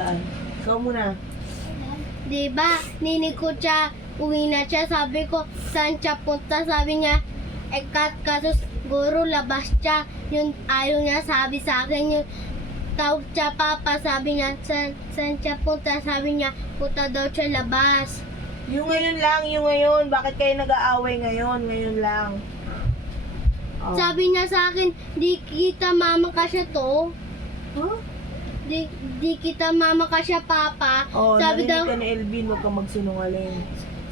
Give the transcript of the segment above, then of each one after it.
daan? Ikaw muna. Diba, ninig ko siya, uwi na siya, sabi ko, saan siya punta? Sabi niya, kaso siguro labas siya. Yun, ayaw niya sabi sa akin, yung tawag siya papa, sabi niya, saan siya punta? Sabi niya, punta daw siya labas. Yung ngayon lang, yung ngayon. Bakit kayo nag-aaway ngayon? Ngayon lang. Oh. Sabi niya sa akin, di kita mama ka siya to. Huh? Di kita mama ka siya papa. Oh, Sabi narinig daw, ka ni Elvin, huwag kang magsinungaling.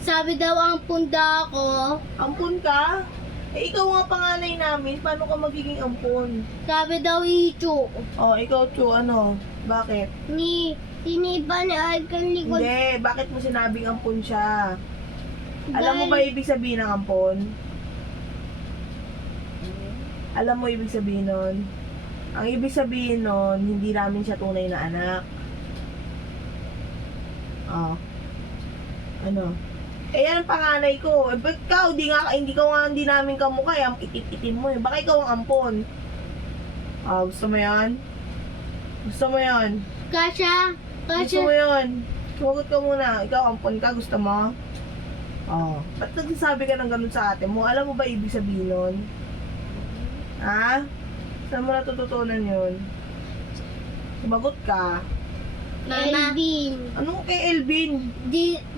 sabi daw ang punda ko. Ampun ka? Eh, ikaw nga panganay namin. Paano ka magiging ampun? Sabi daw Ichu. Oh, ikaw, Chu, ano? Bakit? Tiniba ni Alkan likod. Hindi, bakit mo sinabing ampun siya? Alam mo Dahil- ba ibig sabihin ng ampon? Alam mo ibig sabihin nun? Ang ibig sabihin nun, hindi namin siya tunay na anak. Oh. Ano? Eh, yan ang panganay ko. Eh, ba't ikaw, hindi namin kamukha. Ang itim-itim mo eh. Baka ikaw ang ampon. Oh, gusto mo yan? Gusto mo yan? Gusto mo yan? Sumagot ka muna. Ikaw, ampon ka. Gusto mo? Oh. Ba't nagsasabi ka ng ganun sa ate mo? Alam mo ba ibig sabihin nun? Ha? Saan mo natututunan yun? Sumagot ka. Mama. Elvin. Anong kay Elvin?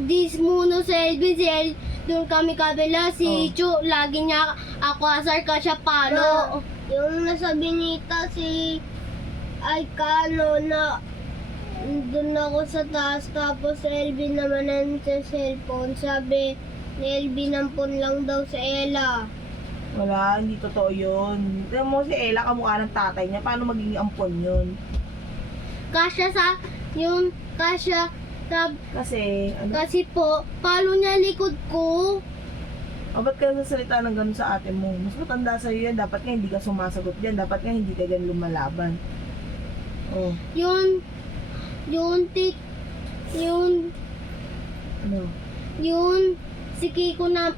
Dis muna sa Elvin. Doon kami kabila. Si Oh. Ichu, lagi niya ako asar ka siya palo. Yung nasa binita si Aikano na doon ako sa taas. Tapos si Elvin naman sa cellphone. Sabi ni Elvin ampun lang daw sa Ella. Wala, hindi totoo yun. Tignan mo si Ella, kamukha ng tatay niya. Paano magiging ampon yun? Kasi Ano? kasi po, palo niya likod ko. O, ba't ka nasasalita ng ganun sa ate mo? Mas matanda sa'yo yan. Dapat nga hindi ka sumasagot yan. Dapat nga hindi ka ganun lumalaban. Oh, Yun, ano? si Kiko na,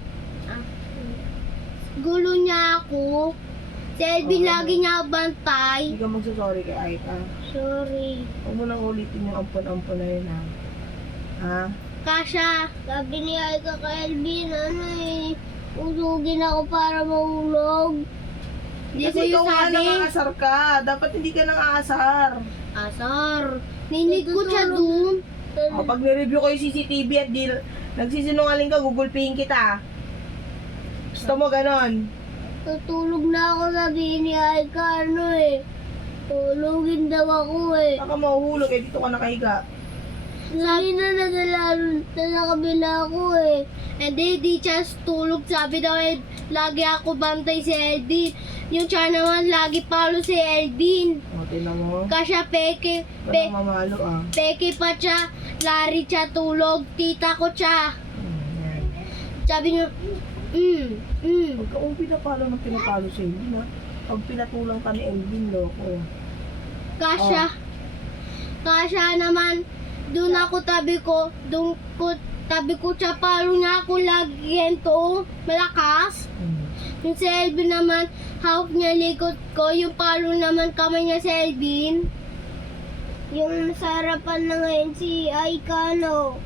gulo niya ako. Si Elvin Oh, lagi niya bantay. Hindi ka magsasorry kay Aika. Sorry. Huwag mo nang ulitin yung ampon-ampon na yun, ha? Ha? Kasha, sabi ni Aika kay Elvin, usugin ako para mahulog. Hindi ko Kasi ikaw yung nga sabi. nangaasar ka. Dapat hindi ka nangaasar. Asar. Ninig ko siya dun. O, pag nireview ko yung CCTV at di nagsisinungaling ka, gugulpihin kita. Gusto mo ganon? Tutulog na ako, sabi ni Aika, tulugin daw ako Baka mahuhulog, eh dito ka nakahiga. Sabi na nasa kabila ako di siya tulog, sabi daw lagi ako bantay si Elvin. Yung siya naman, lagi palo si Elvin. O, tinan mo. Kasi peke Mamalo, pa siya, lari siya tulog, tita ko siya. Yan. Sabi niya, Huwag ka pinapalo ng pinapalo sa Elvin, ha? Pag pinatulang ka ni Elvin, loko. Kasya naman, doon ako tabi ko siya, palo niya ako lagi to, malakas. Yung si Elvin naman, hawak niya likod ko, yung palo naman kamay niya si Elvin. Yung sa harapan na ngayon si Aikano,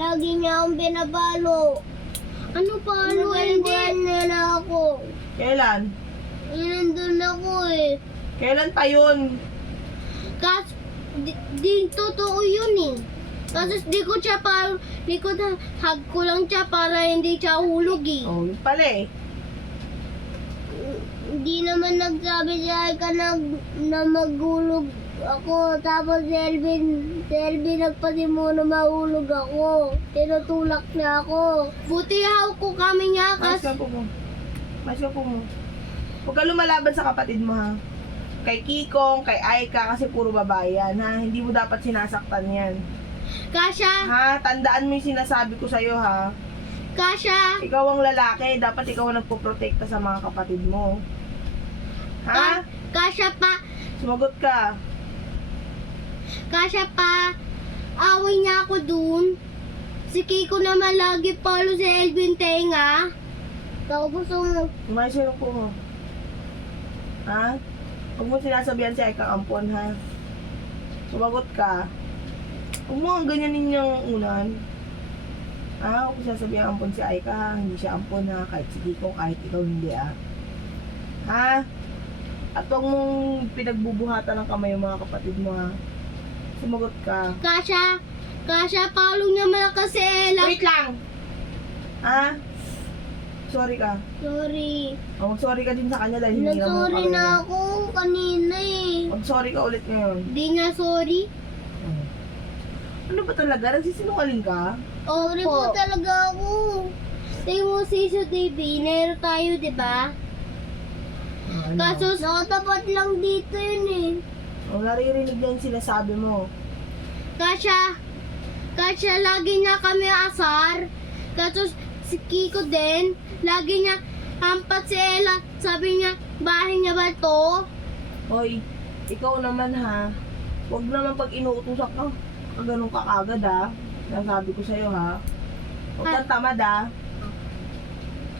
lagi niya akong binabalo. Ano palo? Hindi na ako. Kailan? Nandun ako Kailan pa yun? Kasi, di totoo yun Kasi di ko siya hug ko lang siya para hindi siya hulog Oh, yun pala Hindi naman nagsabi si Aika na maghulog ako. Tapos si Elvin nagpasimula mahulog ako. Tinutulak niya ako. Buti hawak ko kami niya Mais ka po mo. Huwag ka lumalaban sa kapatid mo, ha? Kay Kikong, kay Aika, kasi puro babae yan, ha? Hindi mo dapat sinasaktan yan. Kasha, Ha? Tandaan mo yung sinasabi ko sa'yo, ha? Kasha, Ikaw ang lalaki, dapat ikaw ang nagpoprotekta sa mga kapatid mo. Ha? Kasha pa, Sumagot ka. away niya ako dun. Si Kiko naman lagi palo si Elvin tenga. Tapos Umayos yung po mo. Ha? Huwag mo sinasabihan si Aika ampon, ha? Sumagot ka. Huwag mo ang ganyanin yung unan. Huwag ko sasabihin ampon si Aika ha. Hindi siya ampon ha. Kahit si Kiko, kahit ikaw hindi ha. Ha? At huwag mong pinagbubuhatan ng kamay yung mga kapatid mo ha. Sumagot ka. Kasha, palong niya malakas si Ella. Wait lang! Ha? Sorry ka. Sorry. Mag-sorry ka din sa kanya dahil hindi naman Nag-sorry na ako kanina eh. Mag-sorry ka ulit ngayon. Di nga sorry. Ano ba talaga? Nagsisinungaling ka? Sorry po talaga ako. Tingin mo si TV, nero tayo, di ba? Ano? Kaso nakatapat lang dito yun eh. Naririnig yan sinasabi mo. Kasha, lagi niya kami asar. Kaso si Kiko din, lagi niya hampat si Ella. Sabi niya, bahay niya ba to? Hoy, ikaw naman ha. Huwag naman pag inuutusan ka, ganun ka kagad ha. Nasabi ko sa'yo ha. Huwag kang tamad ha.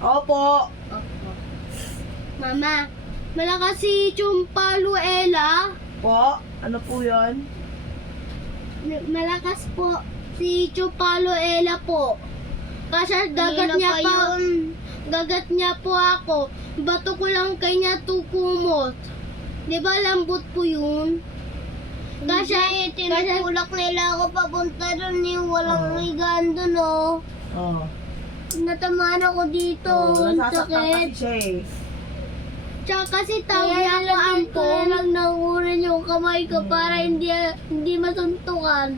Opo. Mama, malakas si Chumpalo Ella. Po? Ano po yun? Malakas po si Chumpalo Ella po. Kasi gagat niya po ako. Bato ko lang kay niya tukumot. Di ba lambot po yun? Kasi tinutulak nila ako papunta doon yung walang higaan doon oh. Oo. Natamaan ako dito. Ang Nasasaktan sakit. kasi siya eh. Tsaka kasi tawag niya ako ampon. Kaya lang nangurin yung kamay ko para hindi masuntukan.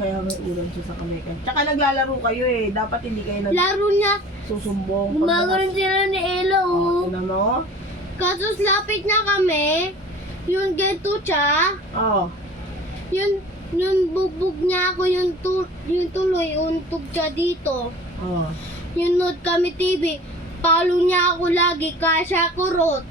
Kaya may ulam siya sa kamay ka. Tsaka naglalaro kayo eh. Dapat hindi kayo Laro niya. nagsusumbong. Gumagano'n sila ni Ella oh. Ano mo? Kaso lapit na kami. Yung ganito siya. Oo. Yung bubog niya ako, yung tuloy, untog siya dito. Oo. Yung nood kami TV, palo niya ako lagi, kasya ko rot.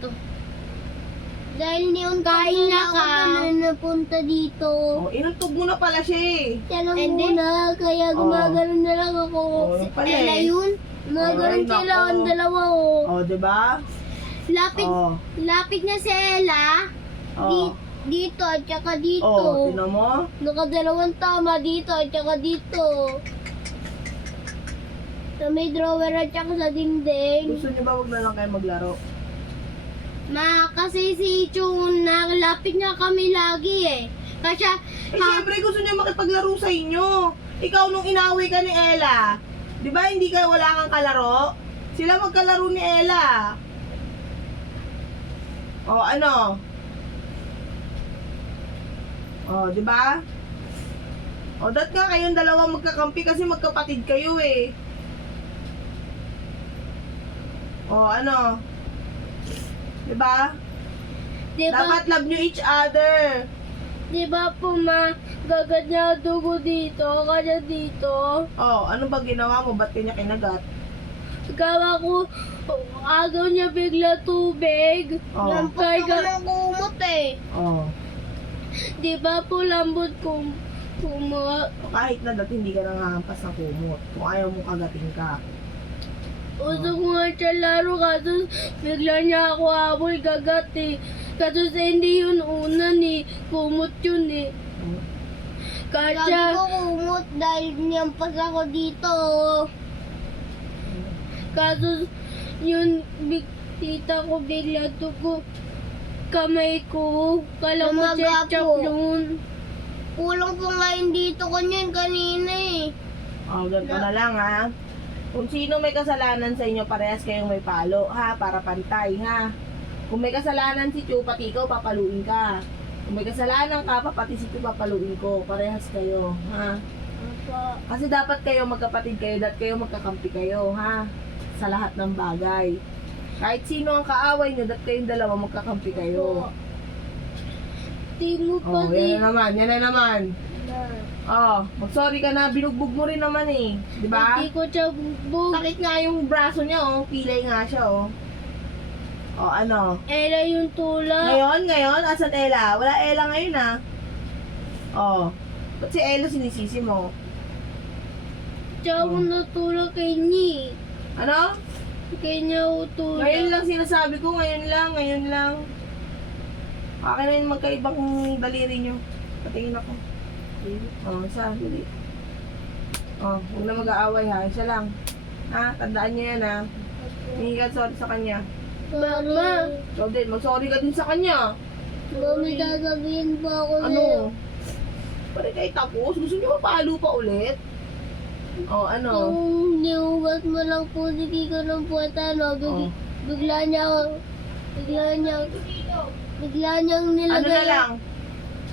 Dahil niuntog niya ako na napunta dito. Inuntog mo na pala siya eh. Yan lang muna, kaya gumagano'n na lang ako. Yung pala Ella eh. yun, gumagano'n Ay, sila nako. ang dalawa oh. Diba? Lapit na si Ella. Dito at saka dito. Tinan mo? Nakadalawang tama dito at saka dito. Sa may drawer at saka sa dingding. Gusto niyo ba wag na lang kayo maglaro? Kasi si Chun, nakalapit niya kami lagi eh. Kasi, Siyempre gusto niya makipaglaro sa inyo. Ikaw nung inaway ka ni Ella, di ba hindi ka wala kang kalaro? Sila magkalaro ni Ella. Ano? Di ba? Dat nga kayong dalawa magkakampi kasi magkapatid kayo eh. Ano? Di ba? Dapat love nyo each other. di ba po gagad niya dugo dito, kaya dito. Ano ba ginawa mo? Ba't kanya kinagat? Gawa ko, agaw niya bigla tubig. Lampas ko ng kumot eh. Di ba po lambot kumot? Kahit na dati hindi ka nangahampas ng kumot. Kung ayaw mo kagatin ka. Gusto ko nga siya laro kaso bigla niya ako habol gagat eh. Kaso hindi yun unan eh. Kumot yun eh. Sabi ko kumot dahil niyampas ako dito. Kaso yun tita ko bigla tuko kamay ko. Kala ko chechap yun. Kulang po ngayon dito kanina eh. Ganito na lang ha. Kung sino may kasalanan sa inyo, parehas kayong may palo ha. Para pantay ha. Kung may kasalanan si Chu, pati ikaw papaluin ka. Kung may kasalanan ka, pati si Chu papaluin ko. Parehas kayo ha. Kasi dapat kayo magkapatid kayo, dapat kayo magkakampi kayo ha. Sa lahat ng bagay. Kahit sino ang kaaway nyo, dapat kayong dalawa magkakampi kayo. Timo pa Yan na naman. Mag-sorry ka na, binugbog mo rin naman eh. Di ba? Hindi ko siya bugbog. Sakit nga yung braso niya pilay nga siya ano? Ella yung tula. Ngayon, asan Ella? Wala Ella ngayon ba't si Ella sinisisi mo? Siya ako natulak kay Ni. Ano? Kay niya utulak. Ngayon lang sinasabi ko, ngayon lang. Akin na yung magkaibang daliri nyo. Patingin ako. Oh, isa. Dali. Oh, huwag na mag-aaway ha. Isa lang. Ha? Tandaan niyo yan ha. Hingi ka sorry sa kanya. Mama, So din, mag-sorry ka din sa kanya. mami, sasabihin po ako Ano? Pare kayo tapos? Gusto niyo mapalo pa ulit? Oh, ano? Kung niugat mo lang po si Kiko ng puweta, no? Oh. Bigla niyang nilagay. Ano na lang?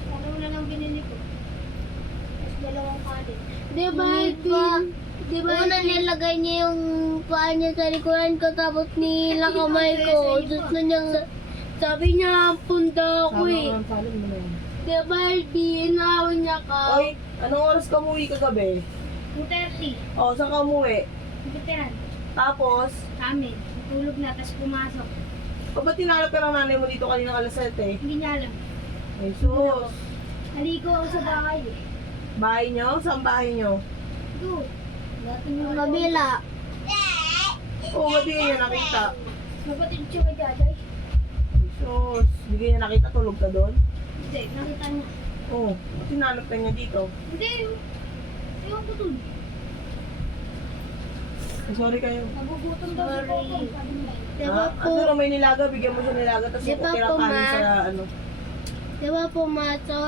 Ano na lang binili ko? Tapos dalawang kanin. Di ba, una nilagay niya yung paa niya sa likuran ko, tapos nilakamay ko. Diyos na niyang, sabi niya, punta ako eh. Sama ka, salin mo na yan. Di ba, Albi, inaawin niya ka. Oy, anong oras ka umuwi kagabi? 2:30, Oh, saan ka umuwi? veteran, Tapos, sa amin. Tulog na, tapos pumasok. o ba't tinanap ka ng nanay mo dito kanina alas 7 eh? Hindi niya alam. Ay, sus. Naligo ako sa bahay eh. Bahay nyo? Saan bahay nyo? Doon. Kabila. Oo, ba't di niya nakita? Kapatid siya kay Jaday. Ay, sus. Hindi niya nakita, tulog ka doon? Hindi, nakita niya. Oo, ba't tinanap ka niya dito? Hindi, ewan ko dun. Ay, sorry kayo. Nagugutom daw si Coco. Ha? Ano na may nilaga, bigyan mo siya nilaga, tapos Di ba tira po, kanin Ma? sa ano. Diba po, Mato?